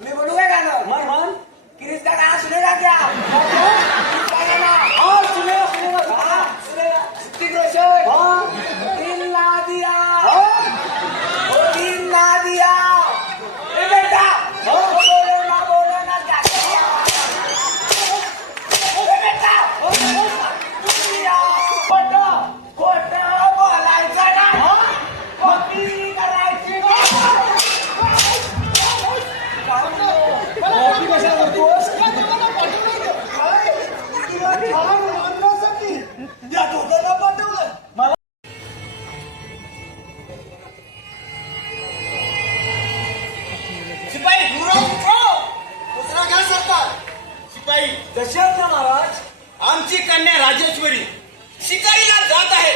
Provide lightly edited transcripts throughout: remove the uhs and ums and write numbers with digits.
मी बोलू काय गाणं मन किरीस का गाणं सुनेगा क्या किरीस का गाणं हाँ सुनेगा हाँ सुनेगा ऋतिक रोशन हाँ दिल ना दिया हाँ ओ दिल ना दिया ए बेटा बोलो ना क्या किया ए बेटा दिया खोटं बोलायचं ना कॉपी करायची कॉफी कशाला करतोस या दोघांना पाठवलं मला शिपाई दुसरा घ्या सरकार. शिपाई दशरथ महाराज आमची कन्या राजेश्वरी शिकारीला जात आहे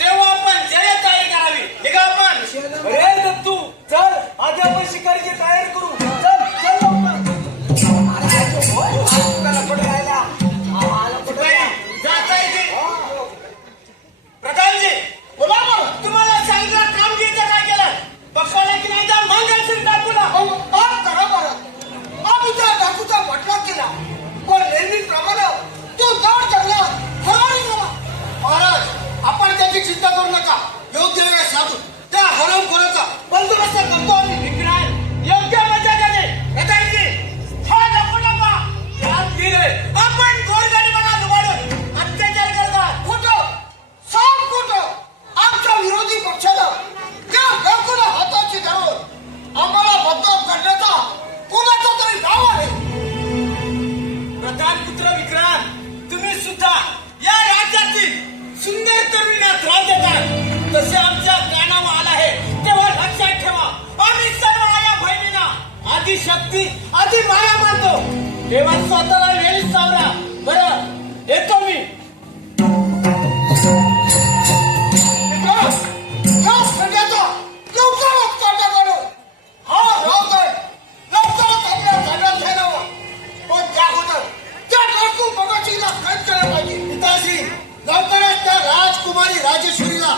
तेव्हा आपण जयताळी करावी. निघा आपण. अरे दत्तू चल आधी आपण शिकारीची तयारी करू. चल चल लवकर. शिपाई जाता येते. प्रधानजी बोला मग. तुम्हाला सांगितलं कामगिरीचं काय केलं? पक्षाला की नाही तर मंगलसिंग टाकूला करा बरं. आम्ही त्या डाकूचा बटला केला पण नेहमीप्रमाणे तो गाव जंगलात हरवून गेला. महाराज आपण त्याची चिंता करू नका. योग्य वेळ साधू त्या हरवखोराचा बंदोबस्त करतो आम्ही. विक्रांत योग्य मजा घेणे येतायची. हा नको नका यात गेले आपण गोरगरिबांना लुबाडून अत्याचार करतात. खोटं सांग खोटं. आमच्या विरोधी पक्षाला त्या डाकूला हाताची धरून आम्हाला बदनाम करण्याचा कोणाचा तरी गाव आहे. प्रधानपुत्र विक्रांत तुम्ही सुद्धा या राज्यातील सुंदर तरुणीला त्रास देतात. तसे आमच्या कानावर आला आहे तेव्हा लक्षात ठेवा आम्ही सर्व आया बहिणींना आधी शक्ती आधी माया मानतो. तेव्हा स्वतःला वेळीच सावरा. बरं येतो मी. या सगळ्याचा लवकरच काटा काढून हा रावगड लवकरच आपल्या ताब्यात घ्यायला हवा. पण त्या अगोदर त्या डाकू बगाचीला कैद केलं पाहिजे. पिताजी लवकरच त्या राजकुमारी राजेश्वरीला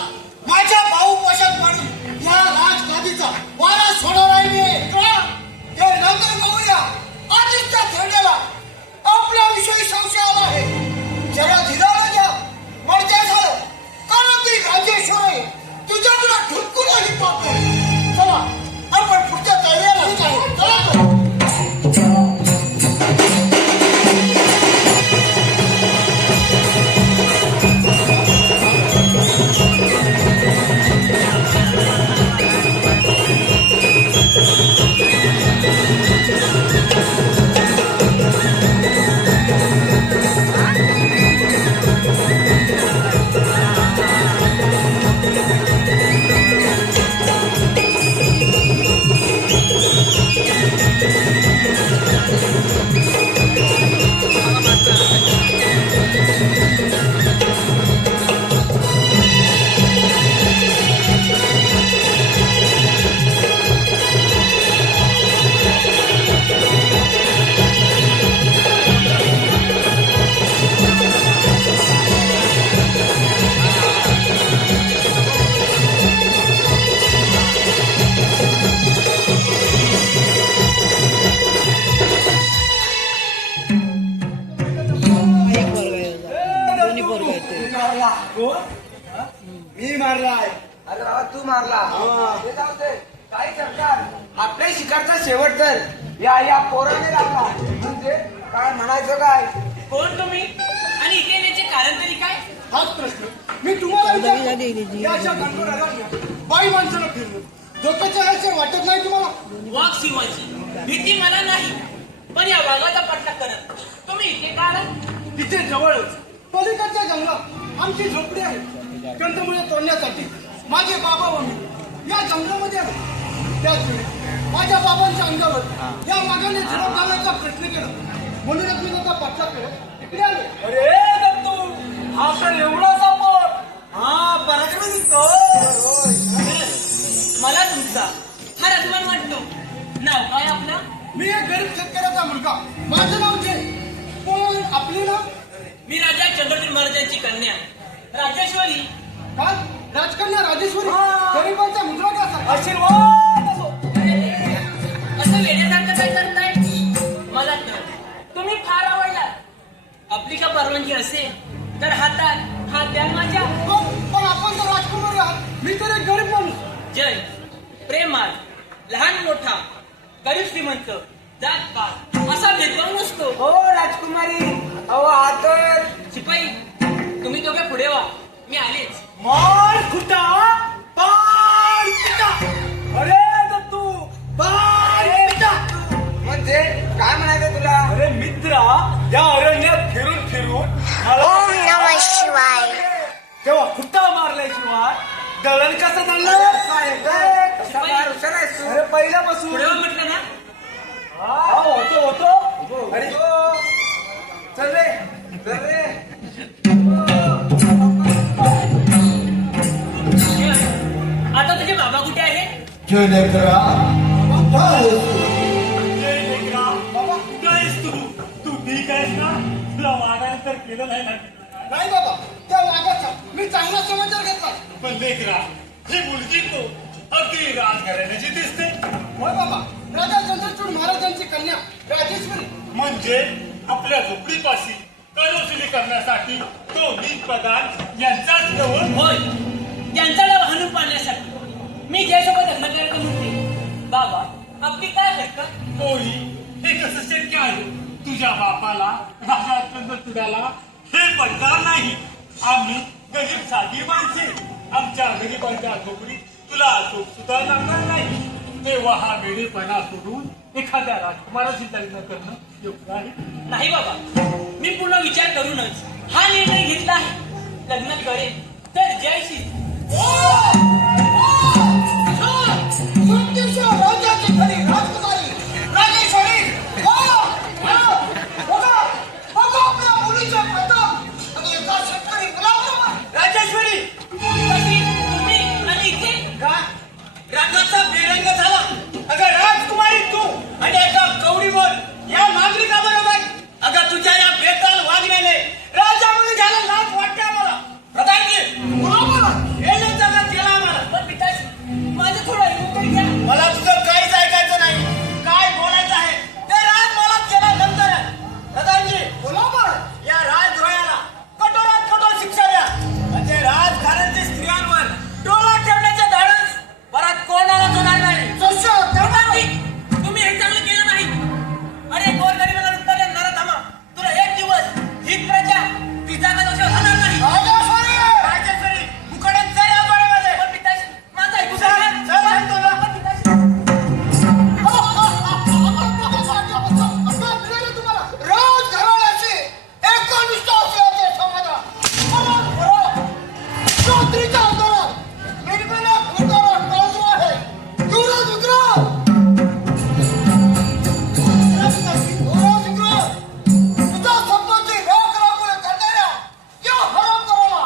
माझ्या भाऊ वशात पाडून या राजगादीचा वारा सोडवणार आहे मी. ते नंतर पाहूया. आधीच त्या थेरड्याला आपल्याविषयी संशय आला आहे. जरा धीराला घ्या म्हणजे झालं. कारण ती राजेश्वरी तुझ्याकडे ढुकूनही पाहतो. चला आपण पुढच्या तयारीला ठीक आहे. चला तर. मी मारलाय. अरे बाबा तू मारला हे जाऊ दे. काही सरकार आपल्या शिकारचा शेवट तर या पोराने लागला. म्हणजे काय म्हणायचं काय कोण तुम्ही आणि इथे येण्याचे कारण तरी काय? हाच प्रश्न मी तुम्हाला विचारतो. या अशा गणगोडाला बाई माणसाला फिरलो धोक्याच्या याचे वाटत नाही तुम्हाला? वाघ सिंहाची भीती मला नाही पण या वाघाचा पट्टा करत तुम्ही इथे का आला? तिथे जवळच पलीकडच्या जंगलात आमची झोपडी आहे. कंदमुळे तोडण्यासाठी माझे बाबा व मी या जंगलामध्ये आलो. त्याच वेळी माझ्या बाबांच्या अंगावर या वाघाने झडप घालण्याचा प्रयत्न केला. म्हणूनच मी त्याचा पट्टा करत इकडे आलो. अरे दत्तू हा तर एवढासा पोर. हा पराक्रमी दिसतो. मला तुमचा हा रत्मान वाटतो. नाव काय आपलं? मी एक गरीब शेतकऱ्याचा मुलगा. माझं नाव जय. पण आपली नाव? मी राजा चंद्रपूर महाराजांची कन्या राजेश्वरी. काय राजकन्या राजेश्वरी गरीबांचा मुद्रा कसा? आशीर्वाद असो. असं वेड्यासारखं काय करता? सुट्टीच्या परवानगी असेल तर हात द्या माझ्या. पण आपण तर राजकुमारी आहात, मी तर एक गरीब माणूस. जय प्रेमात लहान मोठा गरीब श्रीमंत जात पात असा भेदभाव नसतो. हो राजकुमारी, अहो आतर शिपाई तुम्ही दोघे पुढे व्हा, मी आलेच. मार खुटा पार पिटा. अरे दत्तू पार पिटा. म्हणजे काय म्हणायचं तुला? अरे मित्रा, या अरण्यात फिरून फिरून मला ओम नमः शिवाय. तेव्हा खुट्टा मारल्याशिवाय दळण कसं दळलं? साहेब, ए, कसा फार हुशार आहेस तू. अरे पहिल्यापासून पुढे व्हा म्हटलं ना. होतो. अरे चल रे, चल रे. जय, आता तुझे बाबा कुठे आहे? जय लेकरा, काय आहेस तू? जय लेकरा, बाबा कुठं आहेस तू ठीक आहेस ना? तुला वागायला तर केलं नाही ना? नाही बाबा, त्या वाघाचा मी चांगला समाचार घेतला. पण लेकरा, ही मुलगी तो अगदी राजघराण्याची दिसते. होय बाबा, राजा चंद्रचूड महाराजांची कन्या राजेश्वरी. म्हणजे आपल्या झोपडीपाशी कर वसुली करण्यासाठी तो नीत प्रधान यांचाच जवळ. होय, त्यांचा डाव हाणून पाहण्यासाठी मी जयसोबत लग्न करायचं म्हणते. बाबा आपली काय हरकत? होई, हे कसं शक्य आहे? तुझ्या बापाला राजा चंद्रचूडाला हे पडणार नाही. आम्ही गरीब साधी माणसे, आमच्या गरिबांच्या झोपडीत तुला झोप सुद्धा लागणार नाही. तेव्हा हा वेडेपणा सोडून एखाद्या राजकुमाराशी लग्न करणं योग्य आहे. नाही बाबा, मी पूर्ण विचार करूनच हा निर्णय घेतला आहे. लग्न करेन तर जयशी. सत्यशा राजाची खरी राजकुमारी राजेश्वरी. बघा आपल्या मुलीच्या प्रताप आणि एका शेतकरी गुलाबप्रमाणे. राजेश्वरी, तुम्ही आणि इथे का रागाचा बेरंग झाला? अगं राजकुमारी तू आणि एका कवडीवर या नागरिकाबरोबर, अगं तुझ्या या बेताल वागण्याने राजा म्हणून घ्यायला लाज वाटते आम्हाला. प्रधानजी, हे न जगात गेला आम्हाला. पण पिताजी माझं थोडं ऐकून तरी घ्या. मला तुझं काहीच ऐकायचं नाही. काय बोलायचं आहे ते राज मला केल्यानंतर. प्रधानजी, या राजद्रोहाला कठोरात कठोर शिक्षा द्या. म्हणजे राजघराण्याच्या स्त्रियांवर डोळा ठेवण्याचे धाडस परत कोणालाच होणार नाही. प्रधानजी, तुम्ही हे चांगलं केलं नाही. अरे गोरगरिबाला लुटता देणारा धामा, तुला एक दिवस ही प्रजा तिचा का दोष होणार नाही. राजेश्वरी, मुकडे चल या बळामध्ये. पण पिताजी माझं ऐकून चल, घ्या. चल सांगतो ना. पण पिताजी राजघराण्याचे एकनिष्ठ असल्याचे समाधान. रात्रीच्या अंधारात निर्मल्यात उतारा कळतो आहे. युवराज विक्रम, तुझ्या संपत्ती राख राखून करणाऱ्या या हरामखोराला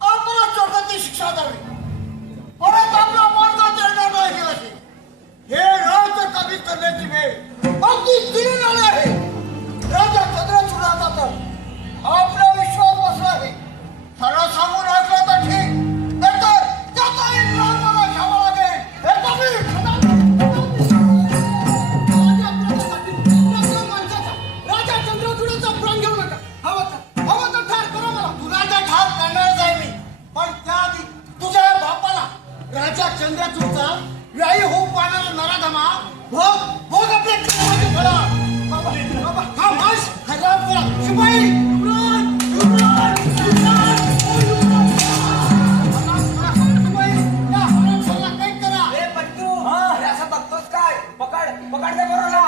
आपणच चौकाची शिक्षा द्यावी. परत आपला मार्गात येणार नाही अशी. हे राज्य काबीज करण्याची वेळ अगदी दिली आली आहे. राजा चंद्रचूडाचा तर आपला विश्वास बसला आहे. सरळ सांगून ऐकलं तर ठीक, नाहीतर त्याचाही प्राण मला घ्यावा लागेल. हे कमी राजा चंद्रचूडाचा प्राण घेऊ नका. हवं तर ठार करा मला. तुला तर ठार करणारच आहे मी. पण त्याआधी तुझ्या बापाला राजा चंद्रचूडचा व्यायी होऊ पाहणारा नराधमा भोग आपल्या कामाची फळा. बाबा, हा माश हराम करा. शिपाई, शिपाई, या हरामखोराला कैद करा. ए पट्टू, अरे असं बघतोस काय? पकड दे बरोला.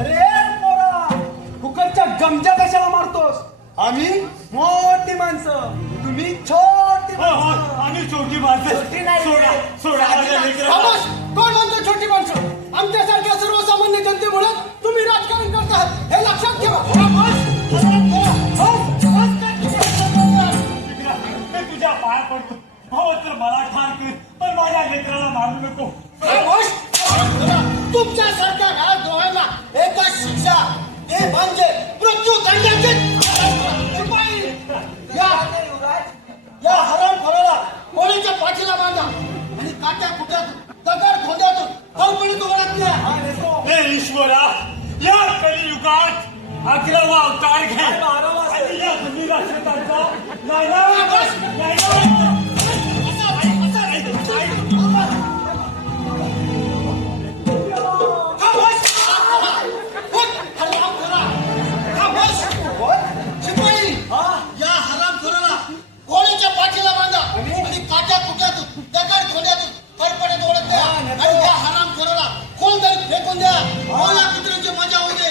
अरे पोरा, फुकटच्या गमजा कशाला मारतोस? आम्ही मोठी माणसं, तुम्ही छोटी माणसं. आम्ही छोटी माणसं. छोटी नाही. सोडा माझ्या लेकराला. आवाज, कोण म्हणतो छोटी माणसं? आमच्यासारख्या सर्वसामान्य जनतेमुळे तुम्ही राजकारण करतात हे लक्षात ठेवा. मी तुझ्या पाया पडतो. हो तर मला ठार कर, पण माझ्या लेकराला मारू नको. तुमच्यासारख्या राजद्रोहाला एकच शिक्षा, ते म्हणजे मृत्यूदंडाची. शिपाई, या हरामखोराला कोणीच्या पाठीला बांधा आणि काट्या कुट्यातून दगड खोद्यातून हरपणी तुम्हाला द्या. हे ईश्वरा, या कलियुगात 11वा अवतार घे आणि या तुम्ही राष्ट्रतांचा या हरामखोराला घोड्याच्या पाठीला बांधा आणि काट्या कुट्यातून दगड खोड्यातून फरफडे ओढत द्या आणि या हरामखोराला खोल तरी फेकून द्या ओला कुत्र्याची मजा होऊ दे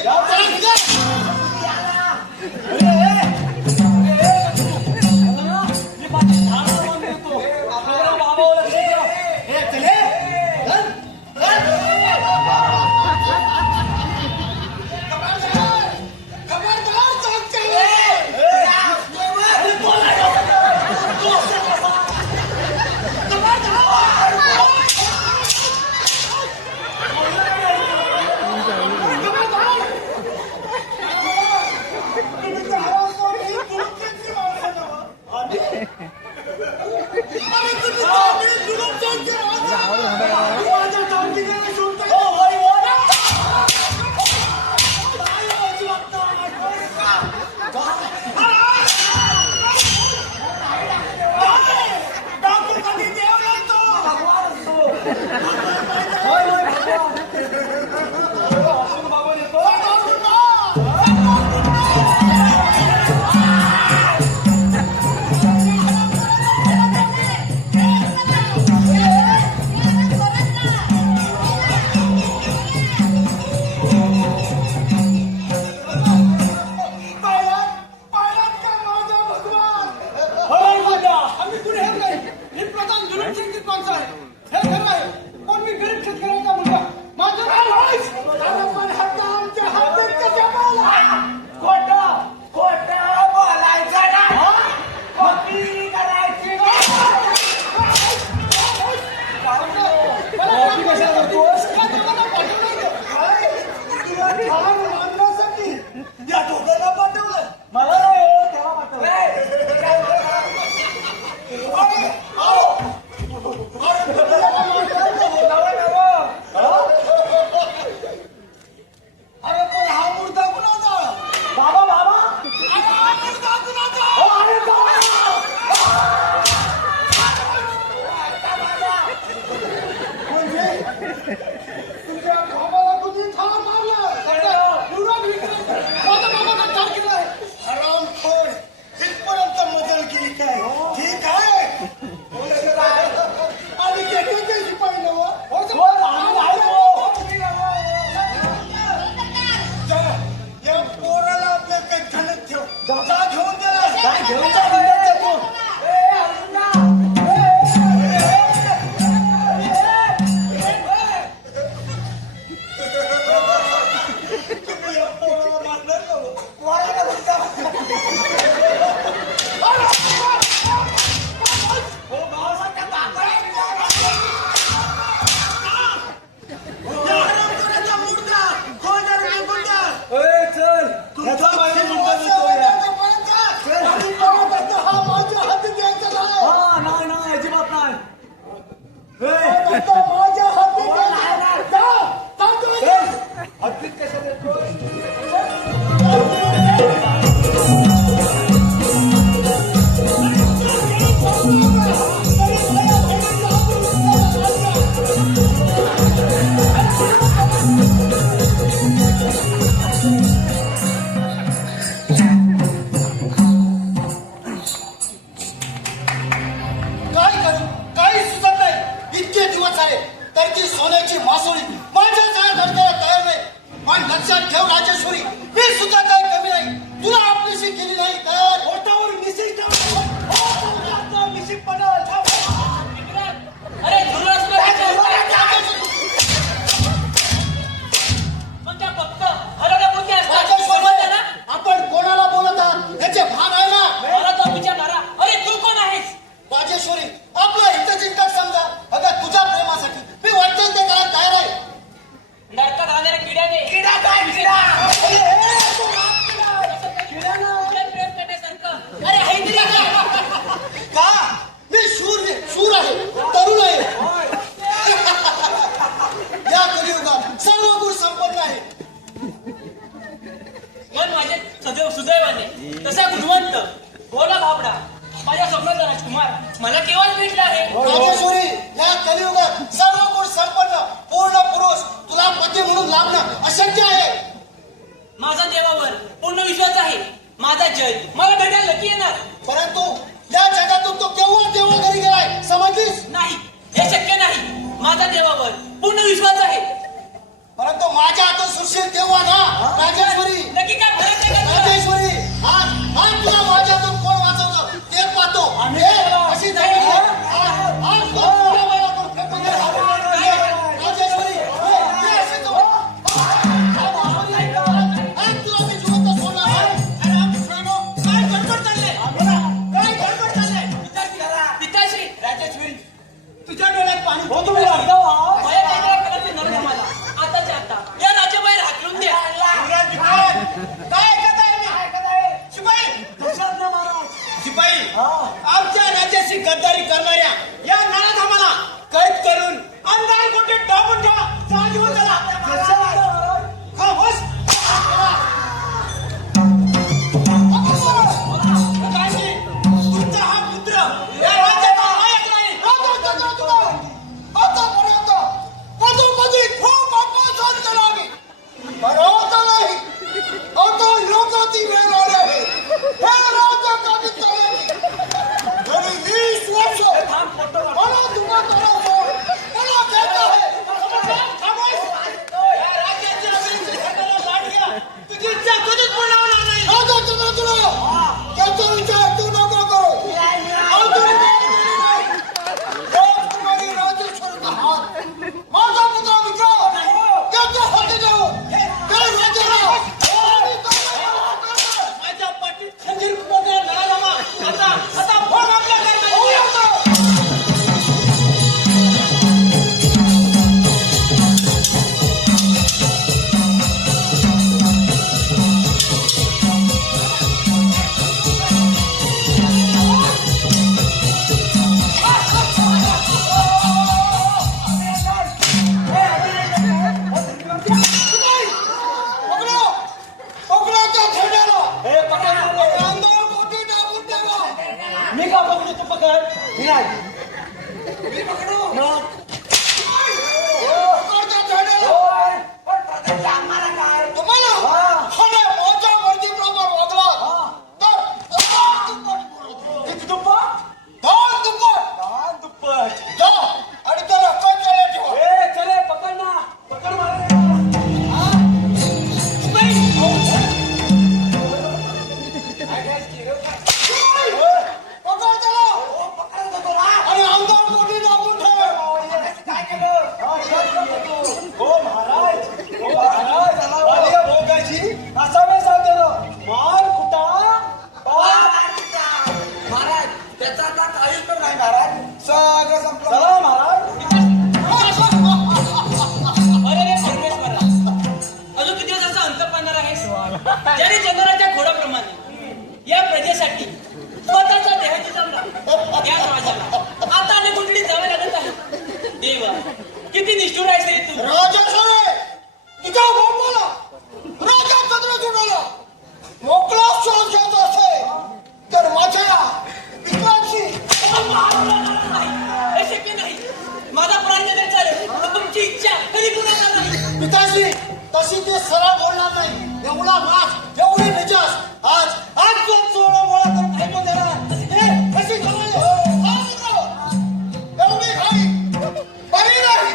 नरकात राहणाऱ्या किड्याने किडा काय किडा सुदैवाने तसा गुणवंत भोला भाबडा माझ्या स्वप्नाचा राजकुमार मला केव्हा भेटला आहे. राजेश्वरी, या कलियुगात सर्व गुण संपन्न पूर्ण पुरुष तुला पती म्हणून लाभणं अशक्य आहे. माझा देवावर पूर्ण विश्वास आहे. माझा जग मला भेटायला नक्की येणार. परंतु या जगातून तो केव्हा देवा घरी गेलाय समजलीस? नाही, हे शक्य नाही. माझा देवावर पूर्ण विश्वास आहे. परंतु माझ्या हातून सुशील तेव्हा ना राजेश्वरी. नक्की काय फरक नाही का तुला? राजेश्वरी, आज तुला माझ्यातून कोण वाचवतं ते पाहतो. हे अशी झाली आज तुला तुझ्या वयातून फेकून द्या. राजेश्वरी, हे अशी जाऊ. आज तुला मी जिवंत सोडणार आहे. अरे मित्रांनो, काय गडबड चाललंय? काय गडबड चाललंय? पिताश्री, राजेश्वरी, तुझ्या डोळ्यात पाणी भया काहीतरी कलरचे नर जमाला. आताच्या आता या राज्याबाहेर हाकलून द्या. काय ऐकत आहे मी? शिपाई, शिपाई, आमच्या राज्याशी गद्दारी करणाऱ्या या नराधमाला कैद करून अंधार कोठे डाबून ठेवा. जागेवर चला. खामोश. प्रकाशी, तुमचा हा पुत्र या राज्याचा नायक नाही. आतापर्यंत पदोपदी खूप अपमान केला आम्ही, पण आता नाही. आता योगाची वेळ आली आहे. हे राज्य काढीत चालले. गेली 20 वर्ष मला तुम्हा सोड मला देत आहे. खामोश. या राज्याच्या अभिनेत्री सगळ्याला लाट घ्या. तुझी इच्छा कधीच पूर्ण होणार नाही. राजा चंद्रचूड, त्याचा विचार तू नको करू. अजून राजकुमारी राजेश्वरीचा हात माझा पुत्र मित्र त्याच्या हाती देऊ. त्या राजाला माझ्या पाठीत खंजीर पोकळ नराधमा आता फोड आपल्या होऊ करणार. आता. पकडा. पकडाच्या थेट्याला. अंधार मोठी दाबून ठेवा. मी का बघतो तू पकड. पकडाच्या थेट्याला. तुम्हाला खऱ्या माझ्या मर्जीप्रमाणे वागला तर किती दुप्पट? दोन दुप्पट जा आणि त्याला कचऱ्याला ठेवा. चले पकड ना. पकड मला. पकड त्याला. आणि अंगावर मोठी दाबून ठेव. हो महाराज, हो महाराज, माझ्या भोगाची असा मी सांगतो. मार कुठा महाराज त्याचा आता काहीच पण नाही महाराज. सगळं संपलं. चला महाराज. अरे रे परमेश्वरा, अजून किती दिवस असा अंत पाहणार आहेस? ज्याने जंगलाच्या घोडाप्रमाणे या प्रजेसाठी स्वतःचा देहाची जमला या राजाला आता अनेक कुंडली जावे लागत आहे. देवा, किती निष्ठुर आहेस रे तू. राजेश्वरी, तुझ्या बापाला राजा चंद्रचूडाला मोकळा श्वास घेत असे तर माझ्या पिकाची नाही, हे शक्य नाही. माझा प्राण गेले चालेल, पण तुमची इच्छा कधी पूर्ण नाही. पिताजी तशी ते सरळ बोलणार नाही. एवढा वास, एवढी निजास आज आज तो चोळा मोळा करून फेकून देणार. हे कशी चालेल? एवढी घाई बरी नाही.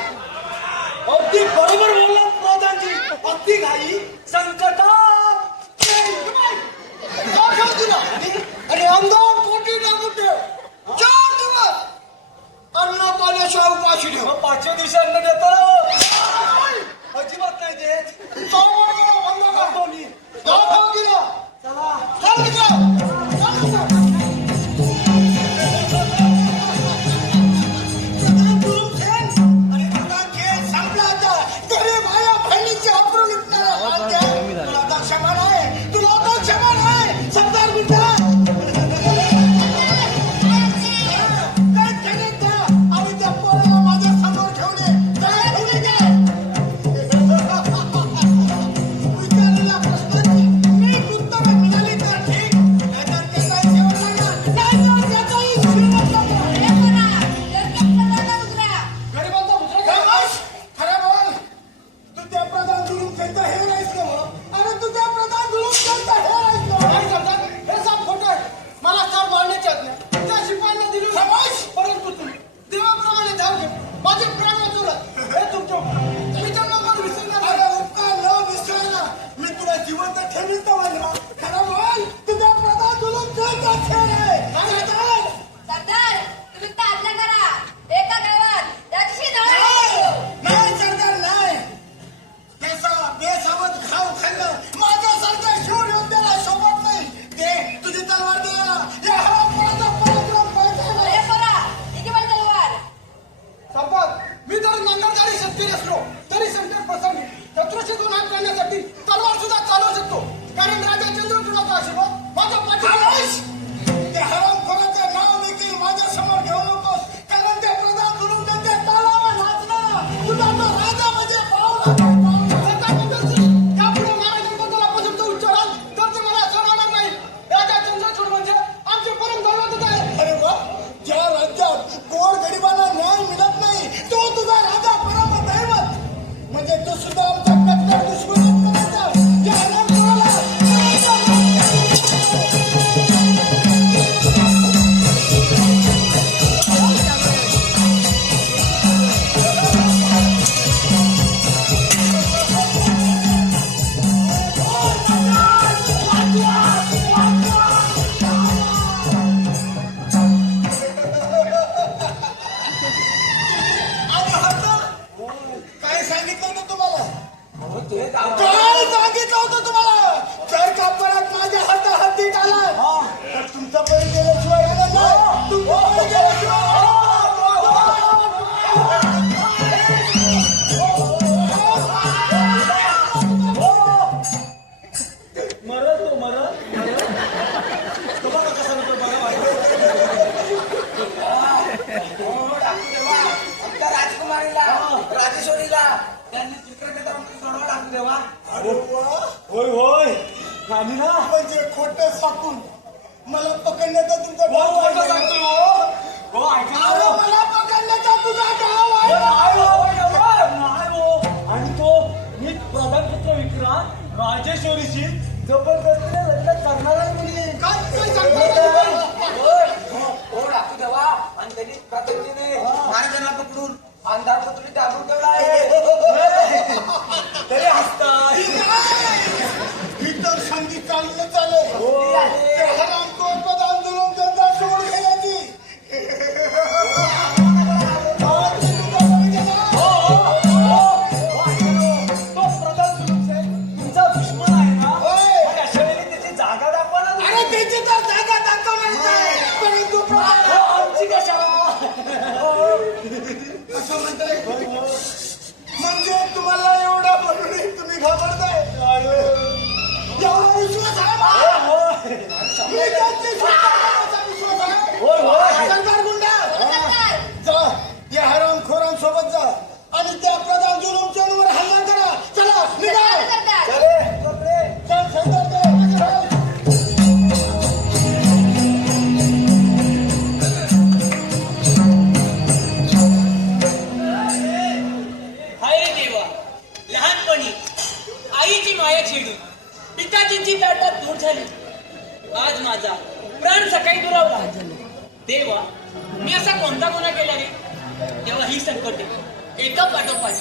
अगदी बरोबर बोलला प्रधानजी. अगदी घाई संकटात. दाखव तिला. आणि अंगावर पोटी टाकून ठेव. 4 दिवस अन्न पाण्याशिवाय उपाशी ठेव. 5 दिवसांना देतो. अजिबात नाही देत. चौघांना बंद कर. करतो मी. दाखव तिला. चला. चल तिला. चल तिला. आणि आता खेळ संपला आता. तरी माझ्या बहिणीची अब्रू लुटणारा वाद्य. तुला आता क्षमा नाही. तुला आता क्षमा नाही. सरदार मित्र. काय केलं त्या? आणि त्या पोराला माझ्या समोर ठेवले. काय त्यांचा हे नाहीस ना मग अरे तुझा प्रधान जुलूम त्यांचा हे नाहीस ना नाही सरदार हे सब खोटं आहे मला चार मारण्याची आज्ञा त्या शिपायांना दिली समाज परंतु तुम्ही देवाप्रमाणे धाव घे माझे प्राण वाचवलं हे तुमचं मी त्यांना मग विसरणार अरे उपकार न विसरायला मी तुला जिवंत ठेवीत म्हणला खरं बोल तुझा प्रधान जुलूम त्यांचा खेळ आहे सरदार तुम्ही ताजला करा एका गावात त्याची जाळ नाही सरदार नाही त्याचा बेसावध खाऊ खाल्लं माझ्यासारख्या शूर योद्ध्याला शोभत नाही ते तुझी तलवार द्यायला या हवामानाचा पराक्रम पाहिजे अरे पोरा इथे पण तलवार संपत मी जर नंदरदारी शक्ती असलो तरी संकट प्रसंगी शत्रूशी दोन हात करण्यासाठी तलवार सुद्धा चालवू शकतो कारण राजा चंद्रचूडाचा आशीर्वाद माझ्या पाठीशी ते हरामखोराचं नाव देखील माझ्या समोर घेऊ नकोस कारण ते प्रधान जुलूम त्यांच्या तालावर नाचणार तुझा तो राजा म्हणजे यापुढे महाराजांबद्दल आपण तुमचं उच्चाराल तर ते मला सोडवणार नाही राजा चंद्रचूड म्हणजे आमचे परम दैवतच आहे अरे वा ज्या राज्यात गोर गरिबांना न्याय मिळत नाही तो तुझा राजा परम दैवत म्हणजे तो सुद्धा आमचा कट्टर दुश्मन करायचा या हरामखोराला काय सांगितलं होतं तुम्हाला ते जाऊ दे. काय सांगितलं होतं तुम्हाला जर का परत माझ्या हाताहातीत आला तर तुमचा बैल गेल्याशिवाय राहणार नाही तुमचा बैल गेल्याशिवाय मरत तो मरत तुम्हाला कसं होतं हो, डाकू देवा. आमच्या राजकुमारीला राजेश्वरीला त्यांनी चित्रकथा सोडवा डाकू देवा. अरे वा होय होय आम्ही ना म्हणजे खोटं साकून मला पकडण्याचा तुमचा हो, डाव खोटं आहे. सांगतो. हो ऐका अरे मला पकडण्याचा तुझा डाव आहे. आणि तो मी प्रधानपुत्र विक्रांत राजेश्वरीशी जबरदस्तीने लग्न करणारा मुली काय सांगता? हो डाकू देवा. आणि त्यांनी प्रथमजीने महाराजांना पकडून अंधार पुतळी टाकून ठेवला आहे. तरी हसतात ही तर संधी चालली चालेल ते हरामखोर प्रधान जुलूम त्यांचा सोड घ्यायची तो प्रधान जुलूम साहेब तुमचा दुश्मन आहे ना होय. मग अशा वेळी त्याची जागा दाखवा ना तुम्ही. अरे त्याची तर जागा दाखवणार नाही परंतु प्रधान हो, आमची कशाला असं म्हणताय म्हणजे तुम्हाला एवढा म्हणून तुम्ही घाबरताय एवढा विश्वास आहे बा? होय मी त्यांची स्वतःचा विश्वास आहे होय होय सरकार गुंडा जा या हरामखोरांसोबत जा आणि त्या प्रधान जुलूम चोरवर हल्ला करा चला निघा चल सरदार चल. हाय रे देवा लहानपणी आईची माया छेडून पिताजींची ताटात दूर झाली आज माझा प्राण सकाळी दुरावला देवा मी असा कोणता गुन्हा केला रे तेव्हा ही संकटे एका पाठोपाठ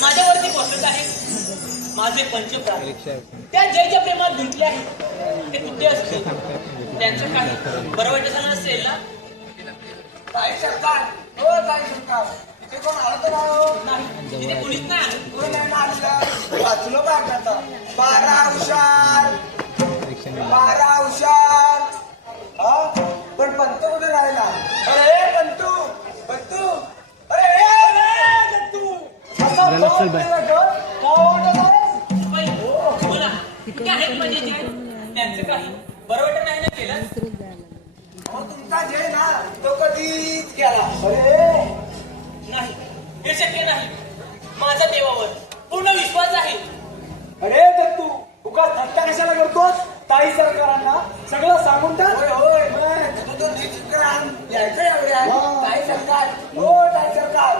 माझ्यावरती बसत आहे माझे पंचप्राण त्या जयच्या प्रेमात गुंतले आहे ते कुठे असतील त्यांचं काही बरं वाटत झालं नसेल ना काय सरकार हो काय सरकार इथे कोण आलं तर नाही तिथे कोणीच नाही आलं. कोण नाही ना आलं. वाचलो काय करता 12 हुशार 12 हुशार हा पण पंत कुठे राहिला अरे पंतू पंतू अरे पंतू असा भाव केला का? काय वाटत आहे? बाई, बोला कुठे आहेत म्हणजे जे त्यांचं काही बरं वाटत नाही ना केलं अहो तुमचा जय ना तो कधीच गेला अरे नाही हे शक्य नाही माझा देवावर पूर्ण विश्वास आहे अरे दत्तू उगा थट्टा कशाला करतोस ताई सरकारांना सगळं सांगून टाक होय होय तो निश्चित यायचं एवढ्या काय सरकार हो काय सरकार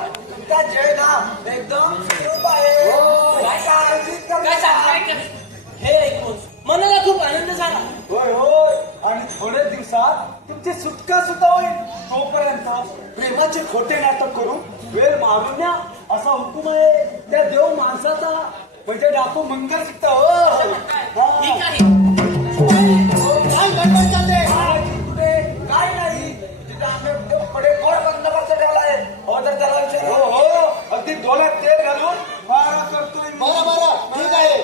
तुमचा जय ना एकदम सुरूप आहे काय काळजीच करू काय नका. सांगताय का? हे ऐकून मनाला खूप आनंद झाला. होय होय आणि थोड्या दिवसात तुमची सुटका सुद्धा होईल. तोपर्यंत प्रेमाचे खोटे नाटक करून वेळ मारून द्या असा हुकूम आहे त्या देव माणसाचा म्हणजे डाकू मंगल सिकता हो ठीक आहे. काय गडबड चालते काय नाही तिथे आम्ही पडेकोड बंदोबस्त ठेवला आहे हो तर त्याला विचार हो हो अगदी डोळ्यात तेल घालून मारा करतोय मी. बरं बरं ठीक आहे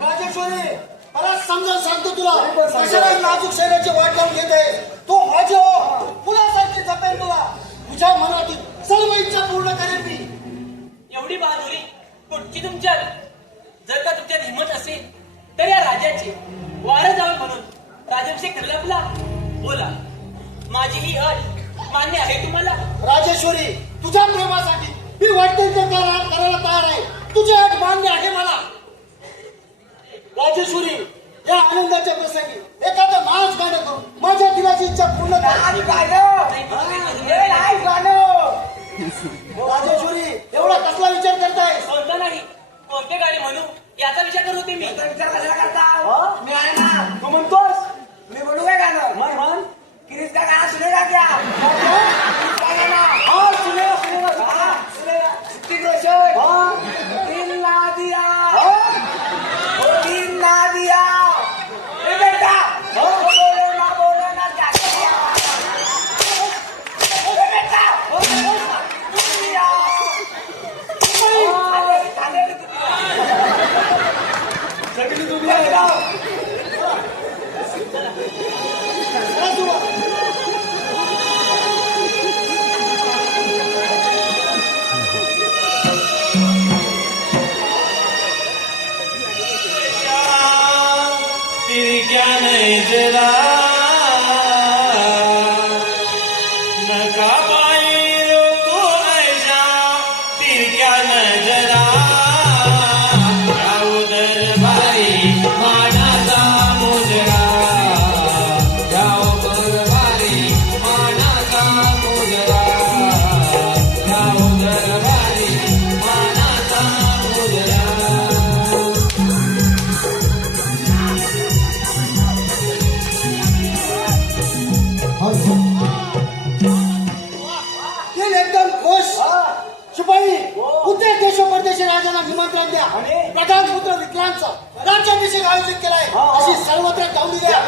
राजेश्वरी मला समजावून सांगतो तुला मी पण समजावून. कशाला नाजूक शरीराची वाट लावून घेते तू माझे हो मुलासारखी जपेल तुला तुझ्या मनातील सर्व इच्छा पूर्ण करेन मी एवढी बहादुरी कुठची तुमच्यात? जर का तुमच्यात हिंमत असेल तर या राजाचे वारं जावं म्हणून राजाभिषेक करायला आपला बोला. माझी ही अट मान्य आहे तुम्हाला? राजेश्वरी तुझ्या प्रेमासाठी मी वाटते ते करायला तयार आहे तुझी अट मान्य आहे मला राजेश्वरी या आनंदाच्या प्रसंगी एखादं नाच गाणं करून माझ्या दिलाची इच्छा पूर्ण कर आणि गाणं हे नाही गाणं राजेश्वरी एवढा कसला विचार करताय कोणता नाही कोणते गाणे म्हणू याचा विचार करत होते मी. याचा विचार कशाला करता मी आहे ना तू म्हणतोस मी म्हणू काय गाणं म्हण किरीस का गाणं सुनेगा क्या किरीस का गाणं हाँ सुनेगा सुनेगा हाँ सुनेगा ऋतिक रोशन दिल ना दिया दिल ना दिया ए बेटा बोलो ना क्या किया ए बेटा दिया सगळी दुनिया चला सुरू. क्या नजरा नका पाई रोको ऐसा फिर क्या नजरा जाऊ दरबारी मानाचा मुजरा जाऊ दरबारी मानाचा मुजरा जाऊ दरबारी मानाचा मुजरा दिल एकदम खुश शिपाई उद्या देश परदेशी राजांना निमंत्रण द्या आणि? प्रधानपुत्र विक्रांतचा राज्याभिषेक आयोजित केलाय अशी सर्वत्र जाऊन द्या